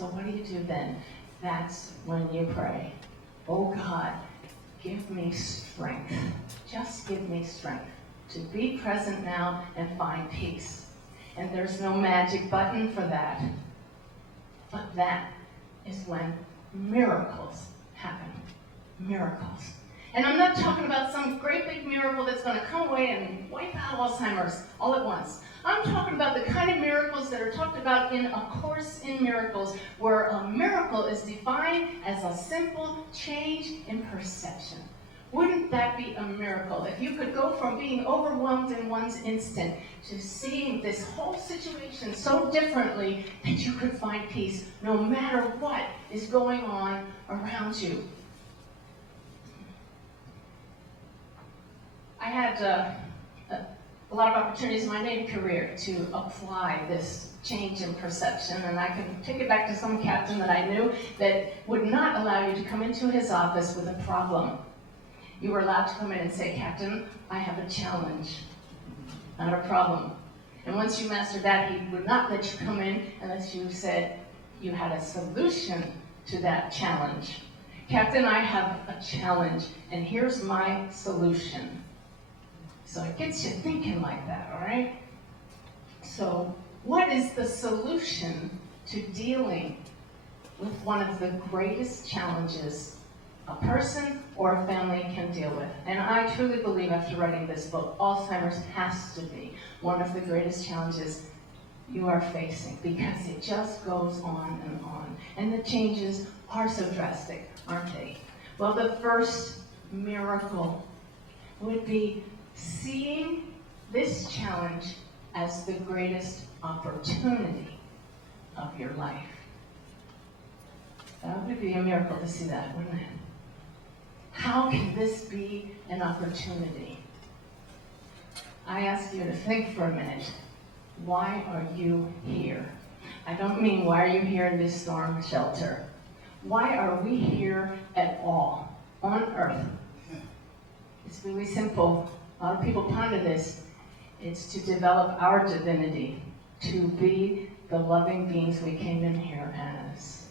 So what do you do then? That's when you pray, oh God, give me strength. Just give me strength to be present now and find peace. And there's no magic button for that. But that is when miracles happen. Miracles. And I'm not talking about some great big miracle that's going to come away and wipe out Alzheimer's all at once. I'm talking about the kind of miracles that are talked about in A Course in Miracles, where a miracle is defined as a simple change in perception. Wouldn't that be a miracle? If you could go from being overwhelmed in one instant to seeing this whole situation so differently that you could find peace no matter what is going on around you. I had a lot of opportunities in my Navy career to apply this change in perception, and I can take it back to some captain that I knew that would not allow you to come into his office with a problem. You were allowed to come in and say, Captain, I have a challenge, not a problem. And once you mastered that, he would not let you come in unless you said you had a solution to that challenge. Captain, I have a challenge, and here's my solution. So it gets you thinking like that, all right? So what is the solution to dealing with one of the greatest challenges a person or a family can deal with? And I truly believe after writing this book, Alzheimer's has to be one of the greatest challenges you are facing, because it just goes on and on. And the changes are so drastic, aren't they? Well, the first miracle would be seeing this challenge as the greatest opportunity of your life. That would be a miracle to see that, wouldn't it? How can this be an opportunity? I ask you to think for a minute. Why are you here? I don't mean why are you here in this storm shelter. Why are we here at all on earth? It's really simple. A lot of people ponder this. It's to develop our divinity, to be the loving beings we came in here as,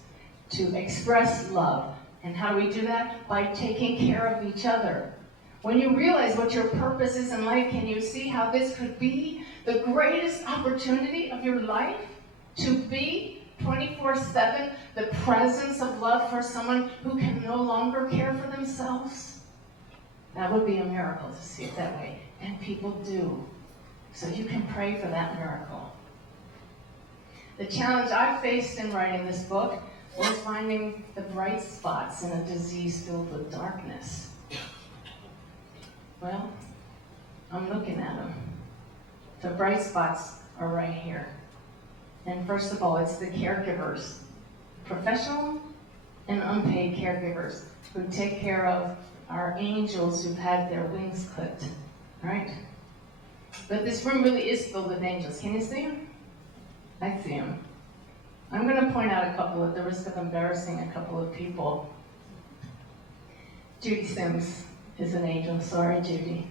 to express love. And how do we do that? By taking care of each other. When you realize what your purpose is in life, can you see how this could be the greatest opportunity of your life? To be 24/7 the presence of love for someone who can no longer care for themselves? That would be a miracle to see it that way. And people do. So you can pray for that miracle. The challenge I faced in writing this book was finding the bright spots in a disease filled with darkness. Well, I'm looking at them. The bright spots are right here. And first of all, it's the caregivers, professional and unpaid caregivers who take care of our angels who've had their wings clipped, right? But this room really is filled with angels. Can you see them? I see them. I'm going to point out a couple at the risk of embarrassing a couple of people. Judy Sims is an angel. Sorry, Judy.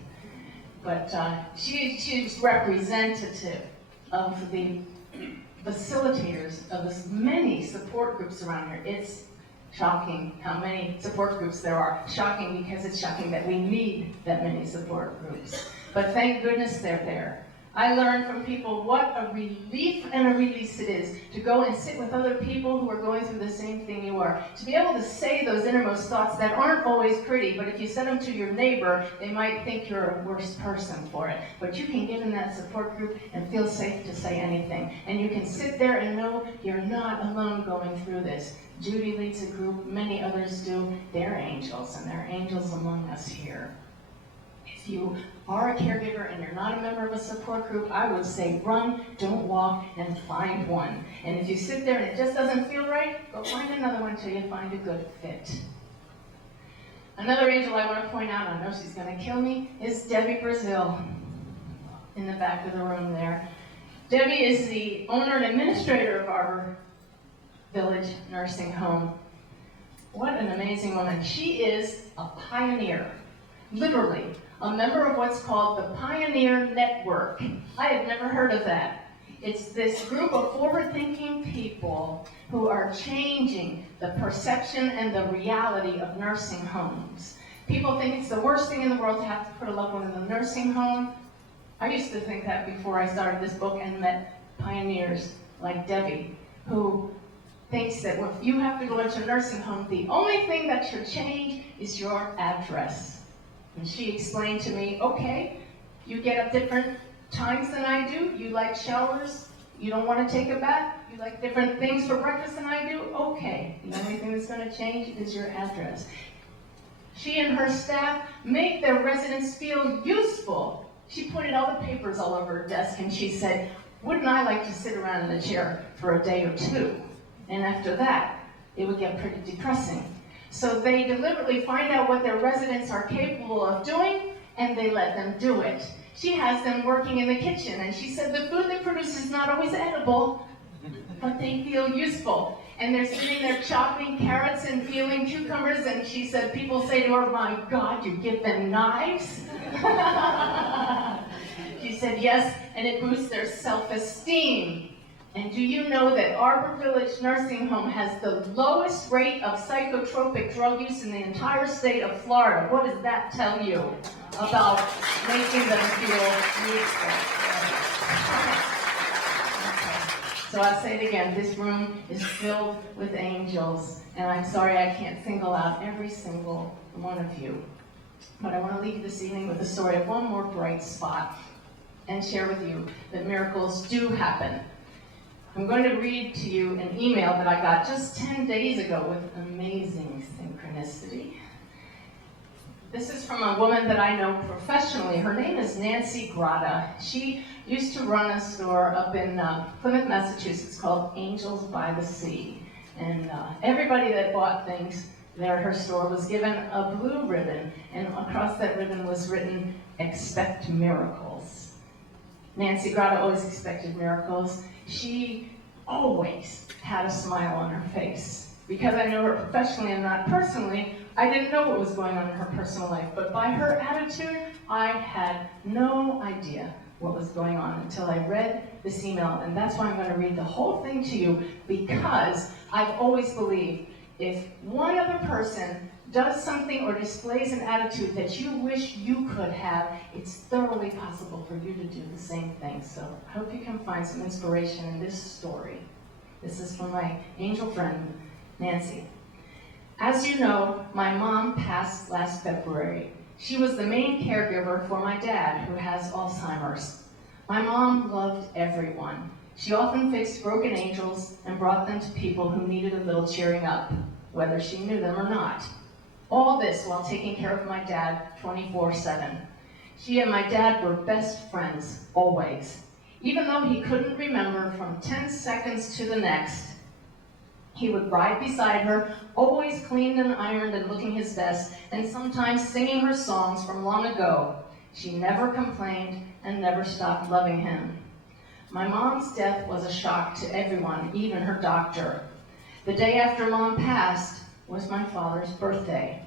But she's representative of the facilitators of as many support groups around here. It's shocking how many support groups there are. Shocking because it's shocking that we need that many support groups. But thank goodness they're there. I learned from people what a relief and a release it is to go and sit with other people who are going through the same thing you are. To be able to say those innermost thoughts that aren't always pretty, but if you said them to your neighbor, they might think you're a worse person for it. But you can get in that support group and feel safe to say anything. And you can sit there and know you're not alone going through this. Judy leads a group, many others do. They're angels, and they're angels among us here. If you are a caregiver and you're not a member of a support group, I would say run, don't walk, and find one. And if you sit there and it just doesn't feel right, go find another one until you find a good fit. Another angel I want to point out, I know she's going to kill me, is Debbie Brazil in the back of the room there. Debbie is the owner and administrator of our village nursing home. What an amazing woman. She is a pioneer, literally. A member of what's called the Pioneer Network. I had never heard of that. It's this group of forward-thinking people who are changing the perception and the reality of nursing homes. People think it's the worst thing in the world to have to put a loved one in a nursing home. I used to think that before I started this book and met pioneers like Debbie, who thinks that if you have to go into a nursing home, the only thing that should change is your address. And she explained to me, okay, you get up different times than I do, you like showers, you don't want to take a bath, you like different things for breakfast than I do, okay. The only thing that's going to change is your address. She and her staff make their residents feel useful. She pointed all the papers all over her desk and she said, wouldn't I like to sit around in a chair for a day or two? And after that, it would get pretty depressing. So they deliberately find out what their residents are capable of doing, and they let them do it. She has them working in the kitchen, and she said the food they produce is not always edible, but they feel useful. And they're sitting there chopping carrots and peeling cucumbers, and she said people say to her, my God, you give them knives? She said yes, and it boosts their self-esteem. And do you know that Arbor Village Nursing Home has the lowest rate of psychotropic drug use in the entire state of Florida? What does that tell you about making them feel useful? Okay. So I'll say it again, this room is filled with angels, and I'm sorry I can't single out every single one of you. But I want to leave you this evening with the story of one more bright spot and share with you that miracles do happen. I'm going to read to you an email that I got just 10 days ago with amazing synchronicity. This is from a woman that I know professionally. Her name is Nancy Grotta. She used to run a store up in Plymouth, Massachusetts called Angels by the Sea. And everybody that bought things there at her store was given a blue ribbon, and across that ribbon was written, "Expect miracles." Nancy Grotta always expected miracles. She always had a smile on her face. Because I know her professionally and not personally, I didn't know what was going on in her personal life. But by her attitude, I had no idea what was going on until I read this email. And that's why I'm going to read the whole thing to you, because I've always believed if one other person does something or displays an attitude that you wish you could have, it's thoroughly possible for you to do the same thing. So I hope you can find some inspiration in this story. This is from my angel friend, Nancy. As you know, my mom passed last February. She was the main caregiver for my dad, who has Alzheimer's. My mom loved everyone. She often fixed broken angels and brought them to people who needed a little cheering up, whether she knew them or not. All this while taking care of my dad 24/7. She and my dad were best friends, always. Even though he couldn't remember from 10 seconds to the next, he would ride beside her, always cleaned and ironed and looking his best, and sometimes singing her songs from long ago. She never complained and never stopped loving him. My mom's death was a shock to everyone, even her doctor. The day after Mom passed was my father's birthday.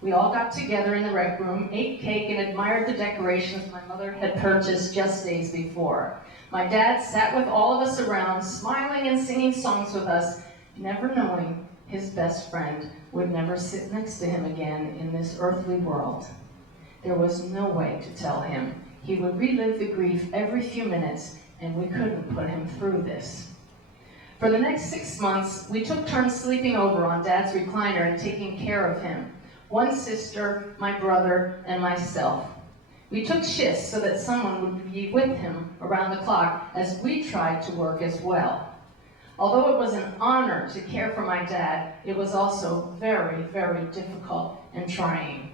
We all got together in the rec room, ate cake, and admired the decorations my mother had purchased just days before. My dad sat with all of us around, smiling and singing songs with us, never knowing his best friend would never sit next to him again in this earthly world. There was no way to tell him. He would relive the grief every few minutes, and we couldn't put him through this. For the next 6 months, we took turns sleeping over on Dad's recliner and taking care of him. One sister, my brother, and myself. We took shifts so that someone would be with him around the clock as we tried to work as well. Although it was an honor to care for my dad, it was also very, very difficult and trying.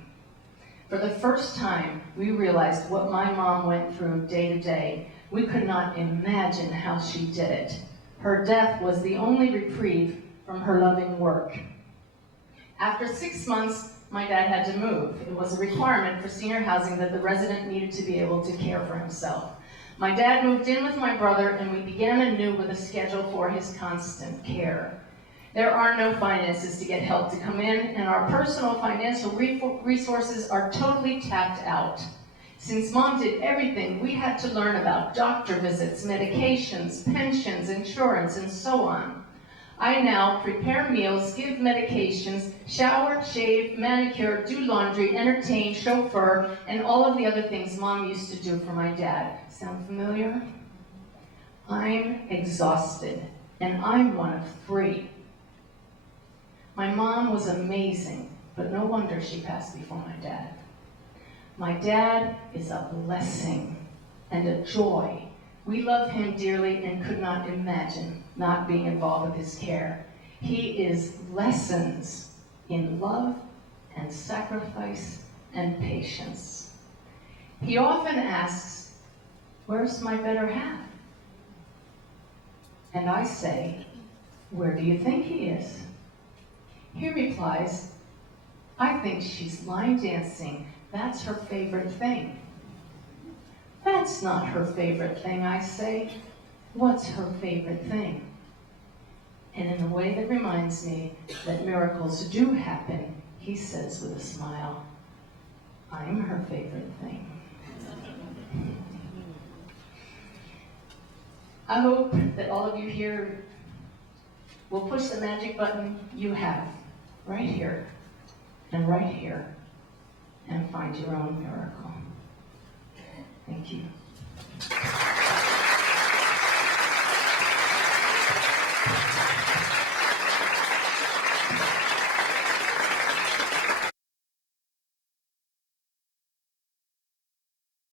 For the first time, we realized what my mom went through day to day. We could not imagine how she did it. Her death was the only reprieve from her loving work. After 6 months, my dad had to move. It was a requirement for senior housing that the resident needed to be able to care for himself. My dad moved in with my brother, and we began anew with a schedule for his constant care. There are no finances to get help to come in, and our personal financial resources are totally tapped out. Since Mom did everything, we had to learn about doctor visits, medications, pensions, insurance, and so on. I now prepare meals, give medications, shower, shave, manicure, do laundry, entertain, chauffeur, and all of the other things Mom used to do for my dad. Sound familiar? I'm exhausted, and I'm one of 3. My mom was amazing, but no wonder she passed before my dad. My dad is a blessing and a joy. We love him dearly and could not imagine not being involved with his care. He is lessons in love and sacrifice and patience. He often asks, "Where's my better half?" And I say, "Where do you think he is?" He replies, "I think she's line dancing. That's her favorite thing." "That's not her favorite thing," I say. "What's her favorite thing?" And in a way that reminds me that miracles do happen, he says with a smile, "I'm her favorite thing." I hope that all of you here will push the magic button you have right here and right here and find your own miracle. Thank you.